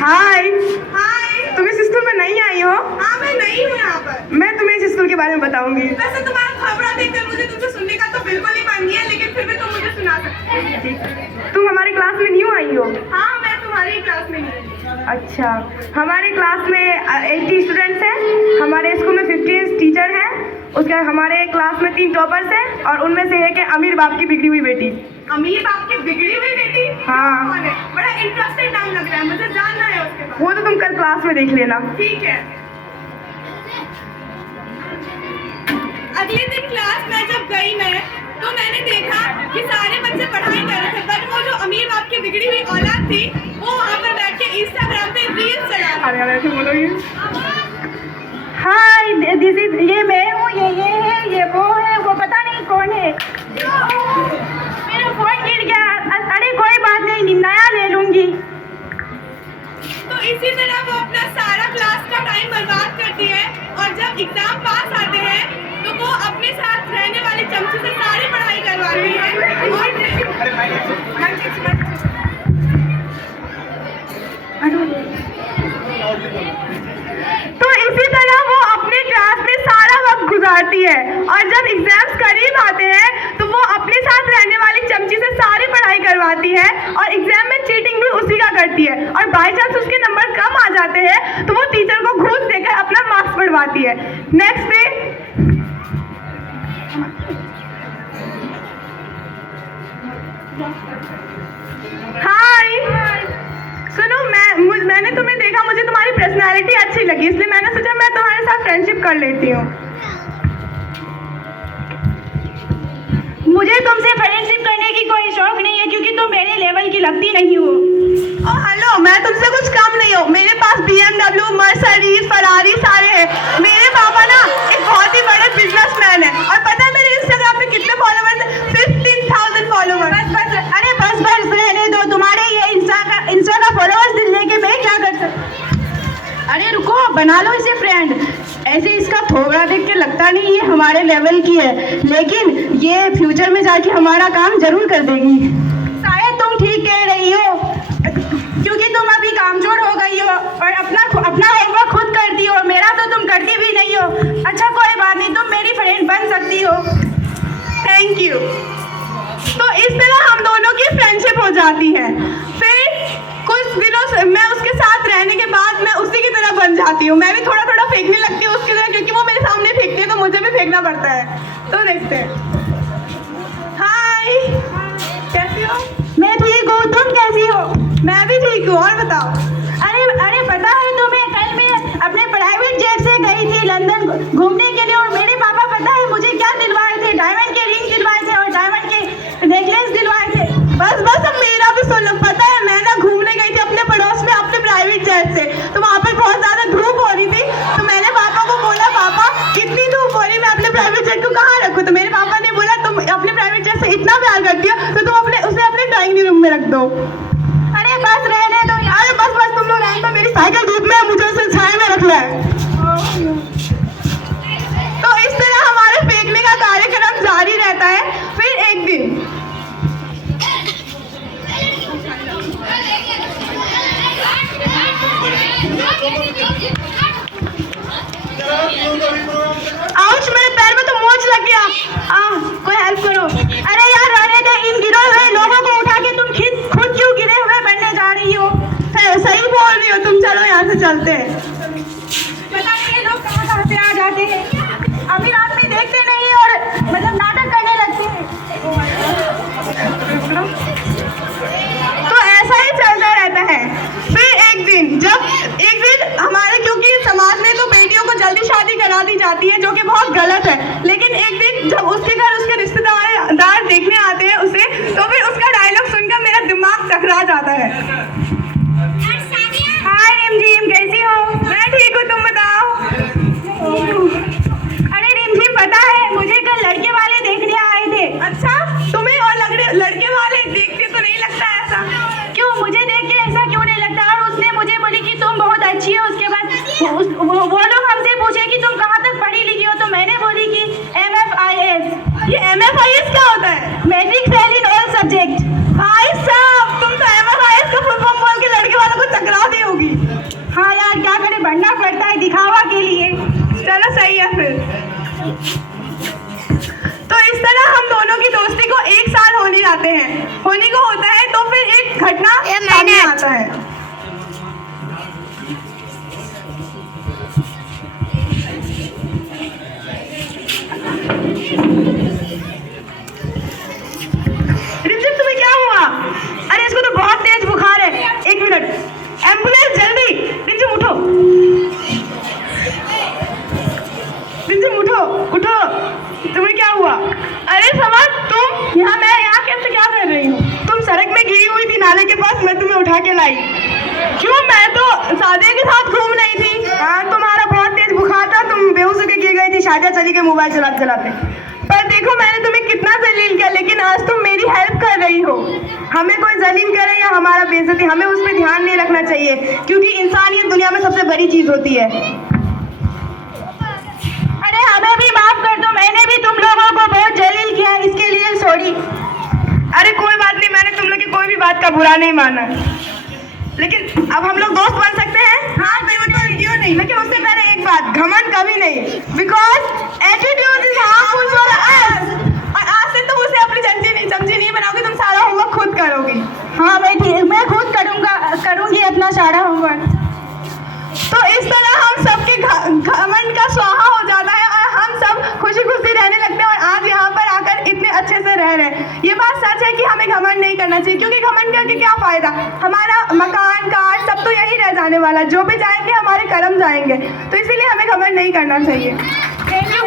हाय। हाय। तुम इस स्कूल में नहीं आई हो? हाँ, मैं नई हूँ यहाँ पर। मैं तुम्हें इस स्कूल के बारे में बताऊंगी। वैसे तुम्हारा खबरा देखकर मुझे तुमसे सुनने का तो बिल्कुल ही मन नहीं है, लेकिन फिर भी तुम मुझे सुना सकते हो। तुम हमारी क्लास में न्यू आई हो? हाँ, मैं तुम्हारी क्लास में नहीं। अच्छा, हमारे क्लास में 80 स्टूडेंट्स हैं। हमारे स्कूल में 50 टीचर हैं। उसके हमारे क्लास में 3 टॉपर्स हैं और उनमें से एक है अमीर बाप की बिगड़ी हुई बेटी। अमीर बाप की बिगड़ी हुई बेटी? हाँ। कौन है? बड़ा इंटरेस्टिंग नाम लग रहा है, मुझे जानना है उसके बारे में। वो तो तुम कल क्लास में देख लेना। ठीक है। अगले दिन क्लास में जब गई मैं, तो मैंने देखा कि सारे बच्चे पढ़ाई कर रहे थे, बट वो जो अमीर बाप की बिगड़ी हुई औलाद थी, वो वहाँ पर बैठ के इंस्टाग्राम पे रील्स चला रही। अरे ऐसे बोलोगे? हाय, दिस इज, ये मैं हूँ, ये है, ये वो है, वो पता नहीं कौन है। मेरा फोन गिर गया। अरे कोई बात नहीं, नया ले लूंगी। तो इसी तरह वो अपना सारा क्लास का टाइम बर्बाद करती है, और जब एग्जाम पास आते हैं तो वो अपने साथ रहने वाली चमची से सारी पढ़ाई करवाती है। तो इसी तरह वो अपने क्लास में सारा वक्त गुजारती है, और जब एग्जाम्स करीब आते हैं तो वो अपने साथ रहने वाली चमची से सारी पढ़ाई करवाती है, और एग्जाम में चीटिंग भी उसी का करती है। और बाई चांस उसके नंबर कम आ जाते हैं तो वो टीचर को घूस देकर अपना मार्क्स बढ़वाती है। Next day. हाय, सुनो, मैंने तुम्हें देखा, मुझे तुम्हारी पर्सनालिटी अच्छी लगी, इसलिए मैंने सोचा मैं तुम्हारे साथ फ्रेंडशिप कर लेती हूँ। मुझे तुमसे फ्रेंडशिप करने की कोई शौक नहीं है, क्योंकि तुम मेरे लेवल की लगती नहीं हो। ओह हेलो, मैं तुमसे कुछ कम नहीं हूँ। मेरे पास BMW, मर्सिडीज, फरारी सारे हैं। मेरे पापा ना एक बहुत ही बड़े बिजनेसमैन है, और पता है मेरे इंस्टाग्राम पे कितने फॉलोवर्स हैं? 15,000 फॉलोवर्स। अरे बस रहने दो, तुम्हारे ये इंस्टा का फॉलोअर्स लेके मैं क्या कर सकती। अरे रुको, बना लो इसे फ्रेंड। ऐसे इसका थोबड़ा देख के लगता नहीं है हमारे लेवल की है, लेकिन ये फ्यूचर में जाके हमारा काम जरूर कर देगी। शायद तुम ठीक कह रही हो, क्योंकि तुम अभी कामचोर हो गई हो और अपना होमवर्क खुद करती हो। मेरा तो तुम करती भी नहीं हो। अच्छा कोई बात नहीं, तुम मेरी फ्रेंड बन सकती हो। Thank you. तो इस तरह हम दोनों की फ्रेंडशिप हो जाती है। फिर कुछ दिनों से मैं उसके साथ रहने के बाद मैं उसी की तरह बन जाती हूँ। मैं भी थोड़ा थोड़ा फेंकने लगती हूँ उसकी तरह, क्योंकि वो मेरे सामने फेंकती है तो मुझे भी फेंकना पड़ता है। तो देखते हैं। हाय, कैसी हो? मैं ठीक हूँ, तुम कैसी हो? मैं भी ठीक हूँ। और बताओ। अरे पता है तुम्हें, कल मैं अपने प्राइवेट जेट से गई थी लंदन घूमने के लिए, और मेरे पापा पता है मुझे क्या दिलवाए थे? डायमंड के रिंग दिलवाए थे और डायमंड के नेकलेस दिलवाए थे। बस अब मेरा भी सुन लो। पता है मैं ना घूमने गई थी अपने पड़ोस में अपने प्राइवेट जेट से, तो वहाँ पर बहुत ज्यादा धूप हो रही थी। तो मैंने पापा को बोला, पापा कितनी धूप हो रही, मैं अपने प्राइवेट जेट को कहाँ रखूँ? तो मेरे पापा ने बोला, तुम अपने प्राइवेट जेट से इतना प्यार करती हो तो तुम उसे अपने ड्राइंग रूम में रख दो। अरे बस रहने दो यार। अरे बस तुम लोग रहने दो, मेरी साइकिल धूप में है, मुझे उसे छाया में रखना है। तो इस तरह हमारे फेंकने का कार्यक्रम जारी रहता है। फिर एक दिन आउच, मेरे पैर में तो मोच लग गया। कोई हेल्प करो। अरे यार रहने दे, इन गिरे हुए लोगों को उठा के तुम खुद क्यों गिरे हुए बनने जा रही हो? सही बोल रही हो तुम, चलो यहाँ से चलते हैं। पता नहीं ये लोग कहाँ से आ जाते हैं। अमीर आदमी देखते नहीं और मतलब नाटक करने लगते हैं। तो ऐसा ही चलता रहता है। फिर एक दिन हमारे, क्योंकि समाज में तो बेटियों को जल्दी शादी करा दी जाती है, जो कि बहुत गलत है। लेकिन एक दिन जब उसके घर उसके रिश्तेदार देखने आते हैं उसे, तो फिर उसका डायलॉग सुनकर मेरा दिमाग चकरा जाता है। हाय रिमझिम, कैसी हो? मैं ठीक हूँ, तुम बताओ। अरे रिमझिम, पता है मुझे कल लड़के वाले देखने आए थे। अच्छा, तुम्हें और लड़के वाले देखते तो नहीं लगता ऐसा? क्यों, मुझे देख के ऐसा क्यों नहीं लगता? और उसने मुझे बोली कि तुम बहुत अच्छी हो। उसके बाद वो लोग हमसे पूछे कि तुम कहाँ तक पढ़ी लिखी हो, तो मैंने बोली कि MFIS। ये MFIS क्या होता है? Matric fail in all subject. भाई साहब, तुम तो MFIS का फुल फॉर्म बोल के लड़के वालों को चकरा दी होगी। घटना सामने आता है। रिंजन तुम्हें क्या हुआ? अरे इसको तो बहुत तेज बुखार है। 1 मिनट, एम्बुलेंस जल्दी। रिंजन उठो, रिंजन उठो उठो, तुम्हें क्या हुआ? अरे समझ तुम मैं यहाँ कैसे क्या कर रही हूँ? तुम सड़क में गिरी हुई थी नाले के पास, मैं तुम्हें उठा के लाई। क्यों? मैं तो सादिया के साथ घूम रही थी। हाँ, तुम्हारा बहुत तेज बुखार था, तुम बेहोश होकर गिर गई थी शादिया चली गई मोबाइल चलाते चलाते। पर देखो मैंने तुम्हें कितना जलील किया, लेकिन आज तुम मेरी हेल्प कर रही हो। हमें कोई जलील करे या हमारा बेइज्जती, हमें उस पर ध्यान नहीं रखना चाहिए, क्योंकि इंसानियत दुनिया में सबसे बड़ी चीज होती है। अरे हमें भी माफ कर दो, मैंने भी तुम लोगों को बहुत जलील किया, इसके लिए सॉरी। अरे कोई बात नहीं, मैंने तुम लोग की कोई भी बात का बुरा नहीं माना, लेकिन अब हम लोग दोस्त बन सकते हैं। हाँ बिल्कुल, क्यों नहीं। लेकिन उससे पहले एक बात, घमंड कभी नहीं, because attitude is harmful for us. और आज से तुम उसे अपनी चमची नहीं बनाओगी, तुम सारा होमवर्क खुद करोगी। हाँ मैं खुद करूँगी अपना सारा होमवर्क। तो इस तरह हम सबके घमंड का स्वाहा हो जाता है और हम सब खुशी खुशी रहने लगते हैं, और आज यहाँ पर आकर इतने अच्छे से रह रहे हैं। ये बात सच है कि हमें घमंड नहीं करना चाहिए, क्योंकि घमंड करके क्या फायदा? हमारा मकान कार सब तो यही रह जाने वाला, जो भी जाएंगे हमारे कर्म जाएंगे, तो इसीलिए हमें घमंड नहीं करना चाहिए। Thank you.